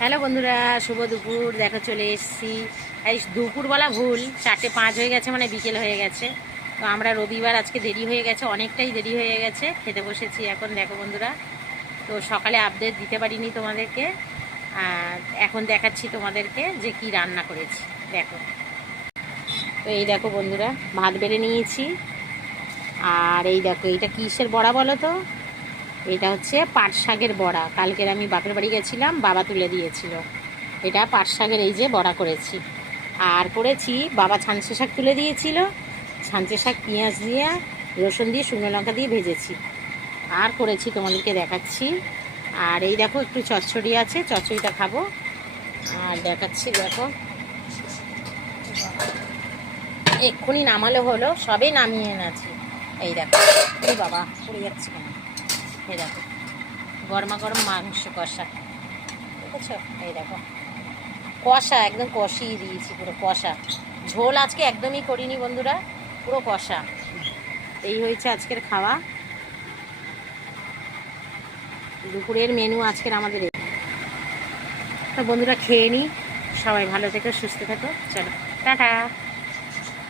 Hello বন্ধুরা, শুভ দুপুর। দেখো চলে এসেছি। এই দুপুর বলা ভুল, 4:05 হয়ে গেছে, মানে বিকেল হয়ে গেছে। তো আমরা রবিবার আজকে দেরি হয়ে গেছে, অনেকটাই দেরি হয়ে গেছে, খেতে বসেছি এখন। দেখো বন্ধুরা, তো সকালে আপডেট দিতে পারিনি তোমাদেরকে, আর এখন দেখাচ্ছি তোমাদেরকে যে কি রান্না করেছি। দেখো, তো এই দেখো বন্ধুরা, ভাত বেড়ে নিয়েছি। আর এই দেখো, এইটা কিসের বড়া বলো তো? এটা হচ্ছে পাট শাকের বড়া। কালকের আমি বাপের বাড়ি গেছিলাম, বাবা তুলে দিয়েছিল। এটা পাট শাকের এই যে বড়া করেছি। আর করেছি, বাবা ছানচে শাক তুলে দিয়েছিল, ছানচে শাক পেঁয়াজ দিয়ে, রসুন দিয়ে, শুকনো লঙ্কা দিয়ে ভেজেছি। আর করেছি, তোমাদেরকে দেখাচ্ছি। আর এই দেখো, একটু চচ্চড়ি আছে, চচ্চড়িটা খাবো। আর দেখাচ্ছি, দেখো এক্ষুনি নামালো হলো, সবে নামিয়ে এনেছি। এই দেখো, এই বাবা পড়ে যাচ্ছে কেন। এই দেখো, গরমা গরম মাংস কষা, বুঝেছো? এই দেখো, কষা, একদম কষিয়ে দিয়েছি, পুরো কষা। ঝোল আজকে একদমই করিনি বন্ধুরা, পুরো কষা। এই হয়েছে আজকের খাওয়া। দুপুরের মেনু আজকের আমাদের এই। তো বন্ধুরা, খেয়ে নিই। সবাই ভালো থেকো, সুস্থ থেকো। চলো, টাটা।